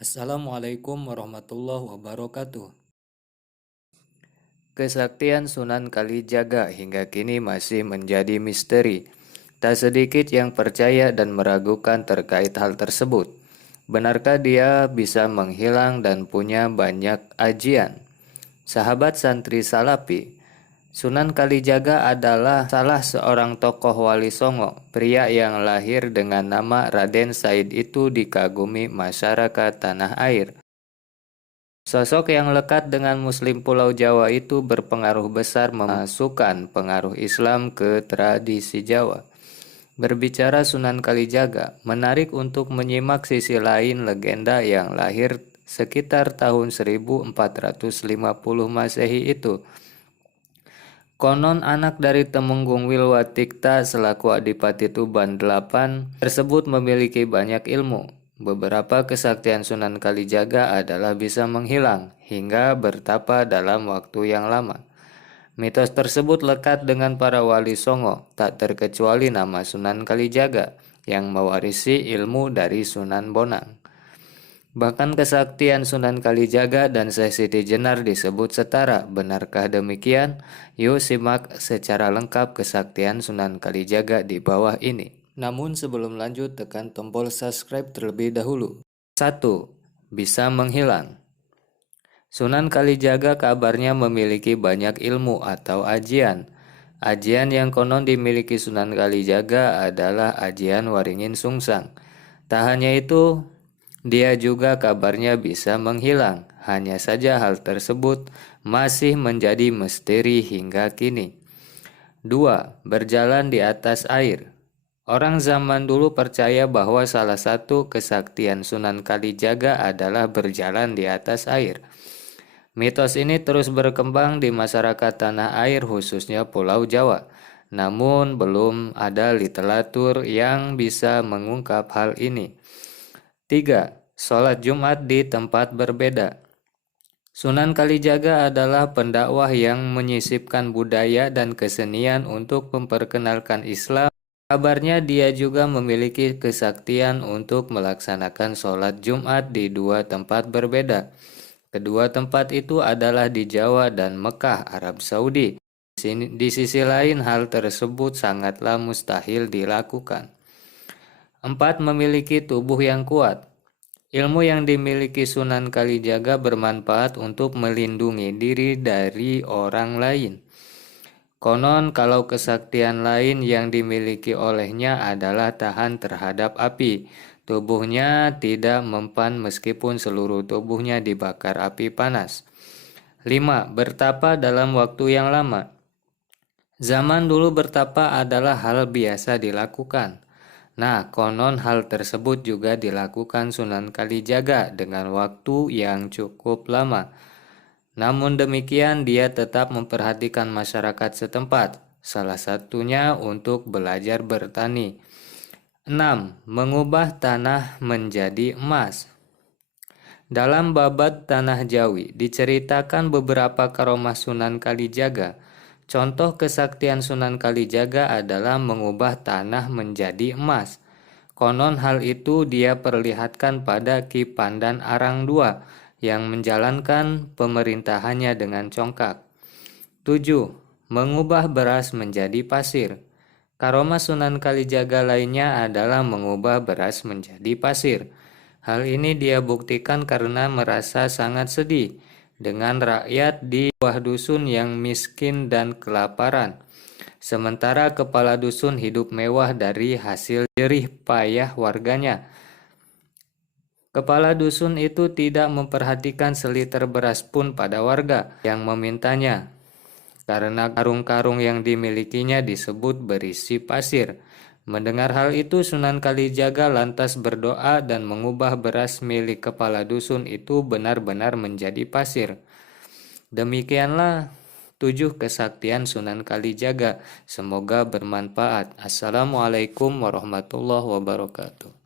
Assalamualaikum warahmatullahi wabarakatuh. Kesaktian Sunan Kalijaga hingga kini masih menjadi misteri. Tak sedikit yang percaya dan meragukan terkait hal tersebut. Benarkah dia bisa menghilang dan punya banyak ajian? Sahabat santri Salafi, Sunan Kalijaga adalah salah seorang tokoh Wali Songo. Pria yang lahir dengan nama Raden Said itu dikagumi masyarakat tanah air. Sosok yang lekat dengan Muslim Pulau Jawa itu berpengaruh besar memasukkan pengaruh Islam ke tradisi Jawa. Berbicara Sunan Kalijaga, menarik untuk menyimak sisi lain legenda yang lahir sekitar tahun 1450 Masehi itu. Konon anak dari Temenggung Wilwatikta selaku Adipati Tuban VIII tersebut memiliki banyak ilmu. Beberapa kesaktian Sunan Kalijaga adalah bisa menghilang hingga bertapa dalam waktu yang lama. Mitos tersebut lekat dengan para wali Songo, tak terkecuali nama Sunan Kalijaga yang mewarisi ilmu dari Sunan Bonang. Bahkan kesaktian Sunan Kalijaga dan Syekh Siti Jenar disebut setara. Benarkah demikian? Yuk simak secara lengkap kesaktian Sunan Kalijaga di bawah ini. Namun sebelum lanjut, tekan tombol subscribe terlebih dahulu. 1. Bisa menghilang. Sunan Kalijaga kabarnya memiliki banyak ilmu atau ajian. Ajian yang konon dimiliki Sunan Kalijaga adalah ajian Waringin Sungsang. Tak hanya itu, dia juga kabarnya bisa menghilang. Hanya saja hal tersebut masih menjadi misteri hingga kini. 2. Berjalan di atas air. Orang zaman dulu percaya bahwa salah satu kesaktian Sunan Kalijaga adalah berjalan di atas air. Mitos ini terus berkembang di masyarakat tanah air khususnya Pulau Jawa. Namun belum ada literatur yang bisa mengungkap hal ini. 3. Sholat Jumat di tempat berbeda. Sunan Kalijaga adalah pendakwah yang menyisipkan budaya dan kesenian untuk memperkenalkan Islam. Kabarnya dia juga memiliki kesaktian untuk melaksanakan sholat Jumat di dua tempat berbeda. Kedua tempat itu adalah di Jawa dan Mekah, Arab Saudi. Di sisi lain hal tersebut sangatlah mustahil dilakukan. 4. Memiliki tubuh yang kuat. Ilmu yang dimiliki Sunan Kalijaga bermanfaat untuk melindungi diri dari orang lain. Konon kalau kesaktian lain yang dimiliki olehnya adalah tahan terhadap api. Tubuhnya tidak mempan meskipun seluruh tubuhnya dibakar api panas. 5. Bertapa dalam waktu yang lama. Zaman dulu bertapa adalah hal biasa dilakukan. Nah, konon hal tersebut juga dilakukan Sunan Kalijaga dengan waktu yang cukup lama. Namun demikian dia tetap memperhatikan masyarakat setempat, salah satunya untuk belajar bertani. 6. Mengubah tanah menjadi emas. Dalam babat Tanah Jawi diceritakan beberapa karomah Sunan Kalijaga. Contoh kesaktian Sunan Kalijaga adalah mengubah tanah menjadi emas. Konon hal itu dia perlihatkan pada Ki Pandan Arang II yang menjalankan pemerintahannya dengan congkak. 7. Mengubah beras menjadi pasir. Karomah Sunan Kalijaga lainnya adalah mengubah beras menjadi pasir. Hal ini dia buktikan karena merasa sangat sedih dengan rakyat di sebuah dusun yang miskin dan kelaparan. Sementara kepala dusun hidup mewah dari hasil jerih payah warganya. Kepala dusun itu tidak memperhatikan seliter beras pun pada warga yang memintanya, karena karung-karung yang dimilikinya disebut berisi pasir. Mendengar hal itu, Sunan Kalijaga lantas berdoa dan mengubah beras milik kepala dusun itu benar-benar menjadi pasir. Demikianlah 7 kesaktian Sunan Kalijaga. Semoga bermanfaat. Assalamualaikum warahmatullahi wabarakatuh.